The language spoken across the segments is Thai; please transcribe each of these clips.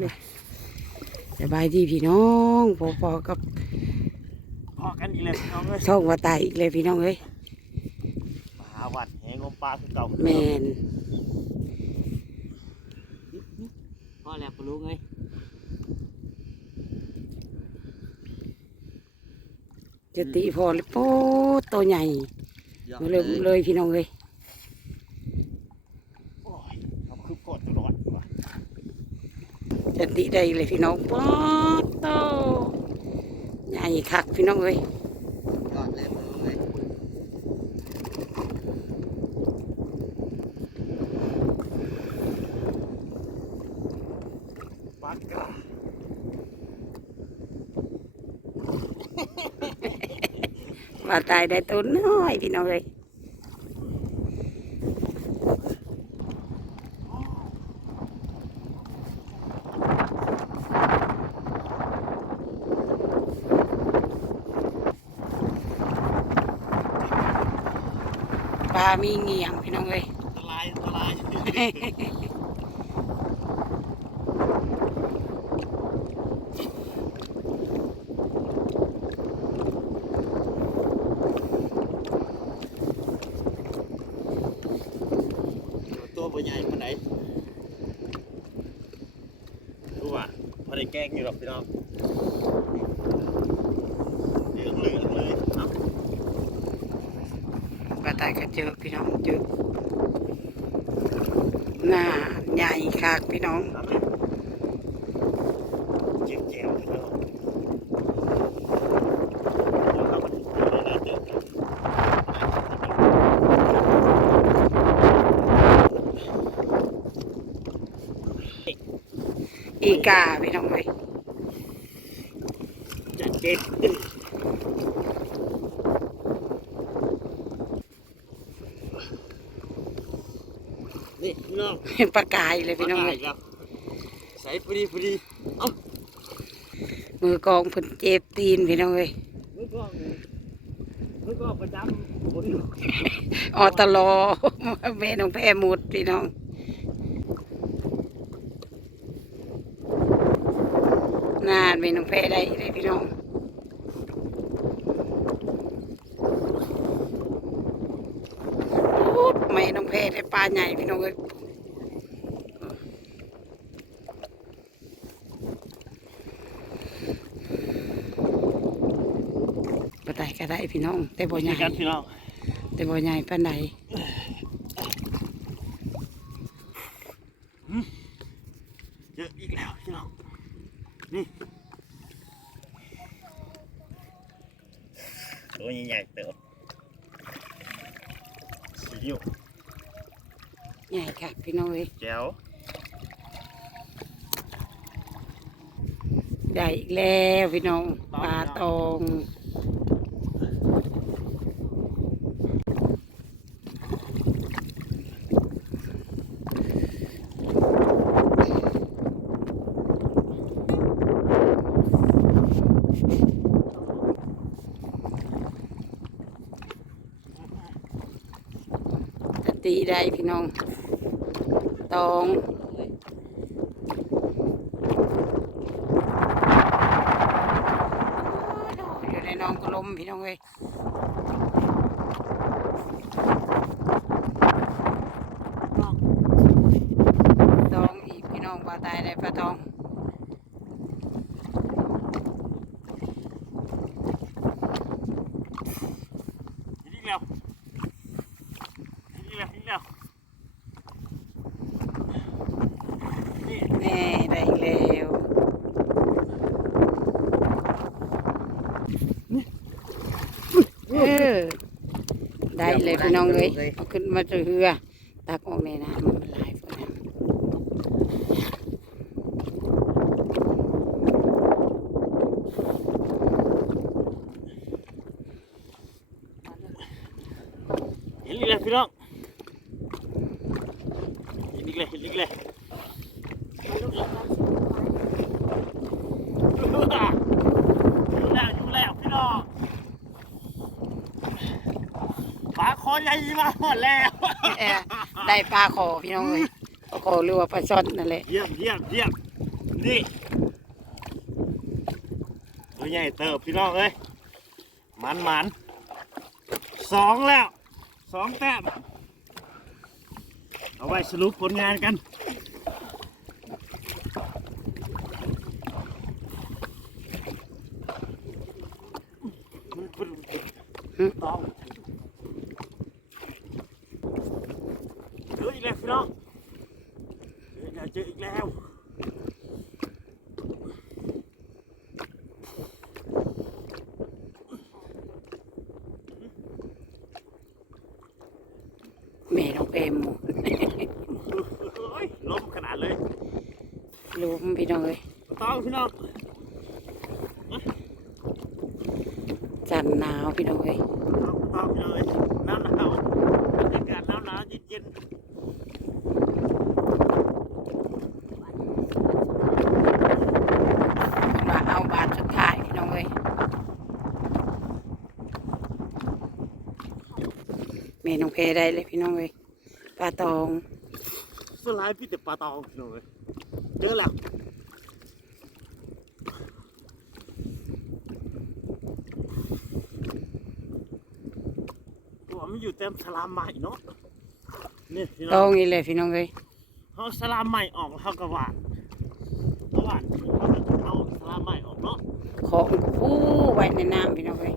เลยสบายดีพี่น้องพอพอๆกับพอกันอีกแล้วพี่น้องเอ้ยช่องว่าตายอีกเลยพี่น้องเอ้ยมาหาวัดแหงมปลาคือเก่าแมนพ่อแล้วปลุงเอ้ยจะตีพอเลยโป๊ดตัวใหญ่มาเลยเลยพี่น้องเอ้ย โอ้ยเขาคือกดตลอดว่ะ จะตีได้เลยพี่น้องป๊อดโตใหญ่คักพี่น้องเอ้ยยอดเลยปลุงเอ้ยปากกาว่าตายได้ตัวน้อยพี่น้องเอ้ย มีเงี่ยงพี่น้องเอ้ยอันตรายอันตรายตัวบ่ใหญ่ปานไหนรู้ว่าพอได้แกล้งอยู่หรอกพี่น้องเหลืองเหลืองเลยเอ้า ปลาตาย ก็เจอพี่น้องเจอหน้าใหญ่คักพี่น้องเจียวเจียวพี่น้องอีกาพี่น้องเอ้ยจะเก็บนี่ พี่น้องปลากายเลยพี่น้องเอ้ยครับใส่พอดีพอดีมือกองเพิ่นเจ็บตีนพี่น้องเอ้ยมือกล้องมือกล้องประจำคนออตลอแม่น้องแพรหมดพี่น้องนานแม่น้องแพรได้เลยพี่น้องโอ๊ดแม่น้องแพรได้ปลาใหญ่พี่น้องเอ้ยปลาไต ก็ได้พี่น้อง แต่บ่ใหญ่กันพี่น้องแต่บ่ใหญ่ปานใดเยอะอีกแล้วพี่น้องนี่ตัวใหญ่ๆเติบสีอิ๊วใหญ่ค่ะพี่น้องเอ้ยแจ๋วได้อีกแล้วพี่น้องปลาตอง ตีได้พี่น้อง ตองอยู่ในน้องก็ล้มพี่น้องเอ้ยตองอีกพี่น้องปลาตายได้ปลาตอง เห็นอีกแล้วเห็นอีกแล้วเห็นอีกแล้วนี่ แน่ได้อีกแล้วเออได้ เลยพี่น้องเอ้ยเอาขึ้นมาจากเรือตักออกในน้ำมันหลายพวกนั้นเห็นอีกแล้วพี่น้องเห็นอีกแล้วเห็นอีกแล้วอยู่แล้วอยู่แล้วพี่น้อง ปลาคอใหญ่มาหมดแล้วเออได้ปลาขอพี่น้องเอ้ยปลาขอหรือว่าปลาช่อนนั่นแหละเยี่ยมเยี่ยมเยี่ยมนี่ตัวใหญ่เติบพี่น้องเอ้ยมันมันสองแล้วสองแต้มเอาไว้สรุปผลงานกัน ต้องเจออีกแล้วพี่น้องเจอแล้วเจออีกแล้ว แม่น้องเอ็มหมดเฮ้ยล้มขนาดเลยรู้พี่น้องเอ้ยต้องพี่น้องจันหนาวพี่น้องเอ้ยต้องต้องพี่น้องเลยหนาวหนาวบรรยากาศหนาวหนาวเย็นเย็นมาเอาบาทสุดท้ายพี่น้องเอ้ยแม่น้องเพได้เลยพี่น้องเอ้ย ปลาตองสลายพี่แต่ปลาตองพี่น้องเลยเจอแล้วตัวมันอยู่เต็มสลามใหม่เนาะนี่พี่ตน้อองงนี่เลยพี่น้องเอ้ยเขาสลามใหม่ออกแล้วเขาก็หวานเขาหวานเขาก็เอาสลามใหม่ออกเนาะของผู้ไว้ในน้ำพี่น้องเอ้ย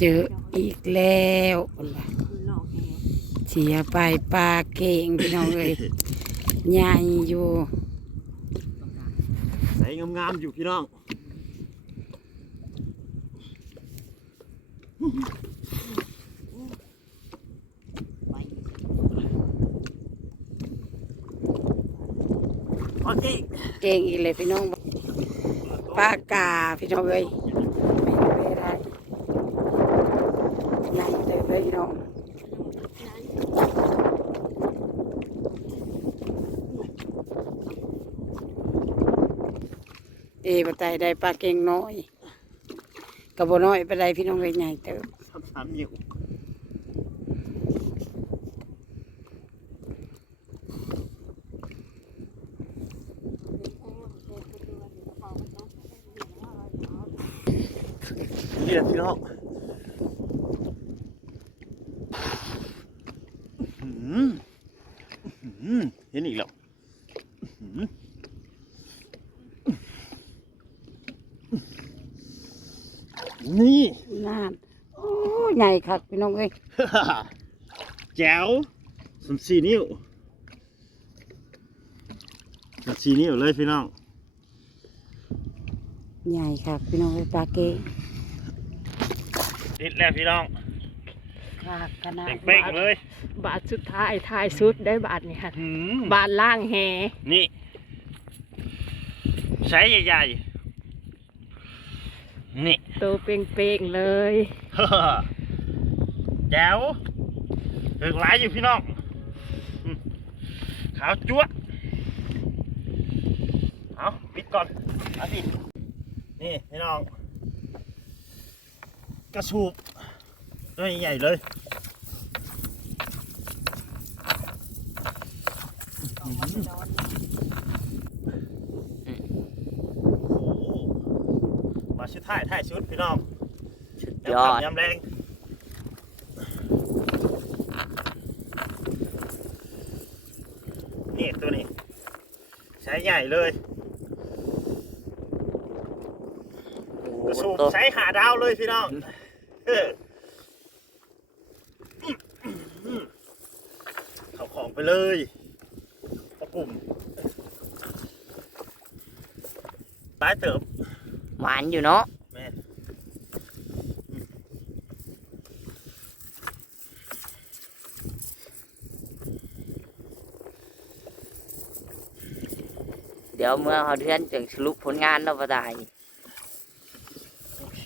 เจออีกแล้วเสียไปปลาเก่งพี่น้องเอ้ยใหญ่อยู่ใส่งามๆอยู่พี่น้องโอเคเก่งอีกเลยพี่น้องปลากาพี่น้องเอ้ยไม่ได้ให ญ่เลยเลยพี่น้องเอปไตได้ปลาเก่งน้อยกระบน้อยไปได้พี่น้องเอ้ยใหญ่เติบสามสามนิ้วนี่แหละพี่น้องอื้อหืออื้อหื อเห็นอีกแล้วอื้อหือนี่นานโอ้ใหญ่คักพี่น้องเอ้ยแจ๋วสมสี่นิ้วสมสี่นิ้วเลยพี่น้อง ใหญ่คักพี่น้องเอ้ยปลาเก่งติดแล้วพี่น้อง คักขนาดเป้งๆเลย บาทสุดท้ายท้ายสุดได้บาทนี่ค่ะหืมบาทล่างแฮนี่ใช้ใหญ่ๆ นี่ตัวเป่งๆเลยแจ๋วถึงหลายอยู่พี่น้องอืมขาวจั๊วะเอาปิดก่อนเอาสินี่พี่น้องกระสูบ ตัวใหญ่ๆเลยโอ้โหมาชุดท้ายท้ายชุดพี่น้องยอดยำแรงนี่ตัวนี้ ใช้ใหญ่เลยกระสูบใช้หาดาวเลยพี่น้องเออเอาของ ไปเลยกระปุ่มตายเติบหวานอยู่เนาะแม่เดี๋ยวเมื่อเขาเทือนจึงสรุปผลงานเราประดายโอเค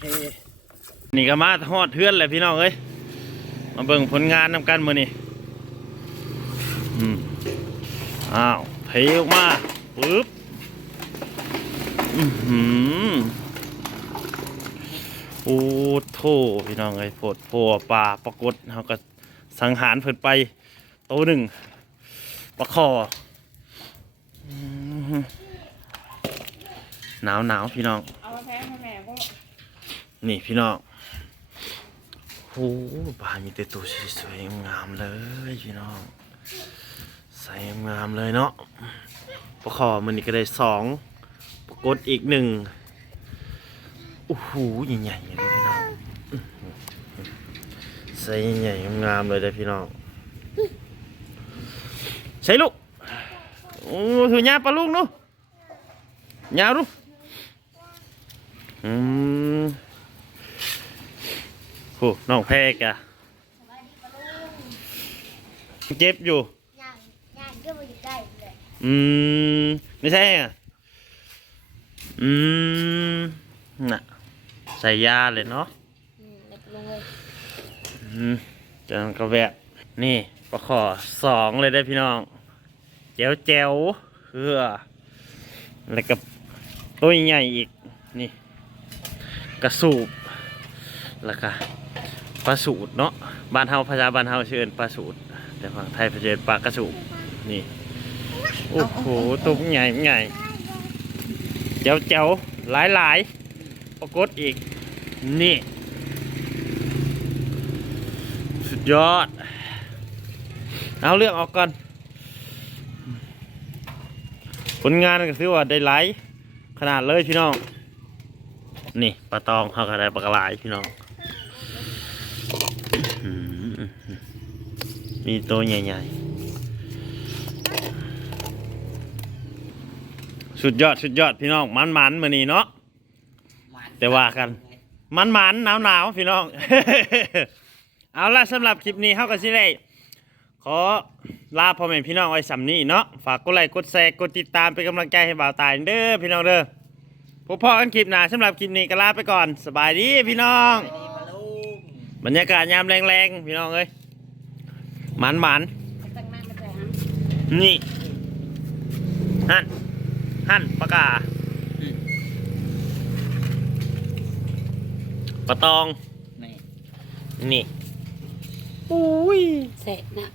นี่ก็มาทอดเทือนเลยพี่น้องเอ้ยมาเบิ่งผลงานนำกันมือนี่ อืมอ้าวเทออกมาปึ๊บอือหือโอ้โถพี่น้องเอ้ยโพดโพปลาปรากฏเฮาก็สังหารเพิ่นไปโตวหนึ่งปลาคอหนาวหนาวพี่น้อง เอามาแพงให้แม่ก็นี่พี่น้องโอ้ปลามีแต่ตัวสวยๆงามเลยพี่น้อง ส่งามเลยเนาะปลาคอมันนี่ก็ได้สองปรากฏอีกหนึ่งโอ้โหใหญ่ๆเลยพี่น้องใส่ใหญ่งามเลยเด้พี่น้องใช่ลูกโอ้ถือยาปลาลูกเนาะยาลูกอืมโหน้องแพกอะเจ็บอยู่างก็มาอยู่ได้เลย อืม ไม่ใช่อะอืม น่ะ ใส่ยาเลยเนาะอืมเล็กลงเลยอืมจังกระแวะนี่ประขอสองเลยได้อพี่น้องแจ๋วแจ๋วเพื่อแล้วก็ตัวใหญ่อีก นี่ กระสูบ แล้วก็ปลาสูตรเนาะ บ้านเฮาภาษาบ้านเฮาเชิญปลาสูตรแต่ฝั่งไทยเผชิญปลากระสูบ นี่ โอ้โหตุ้มใหญ่ใหญ่เจ๋วแจ๋วหลายหลายปรากฏอีก นี่ สุดยอด เอาเรื่องออกก่อน ผลงานก็ถือว่าได้หลายขนาดเลยพี่น้อง นี่ปลาตองเขาก็ได้ปลากระหลายพี่น้อง มีตัวใหญ่ๆ สุดยอดสุดยอดพี่น้องมันมันๆมานี่เนาะแต่ว่ากัน มันมันหนาวหนาวๆพี่น้อง เอาละสำหรับคลิปนี้เขาก็สิได้ขอลาพ่อแม่พี่น้องไว้สำนี้เนาะฝากกดไลค์กดแชร์กดติดตามเป็นกำลังใจให้บ่าวตายเด้อพี่น้องเด้อพบพ่อกันคลิปหน้าสำหรับคลิปนี้ก็ลาไปก่อนสบายดีพี่น้อง บรรยากาศยามแรงๆพี่น้องเอ้ยมันมันๆตั้งหน้าก็ได้ฮะนี่ หั่นหั่นปากกาปลาตองนี่อุ้ยเสร็จนะ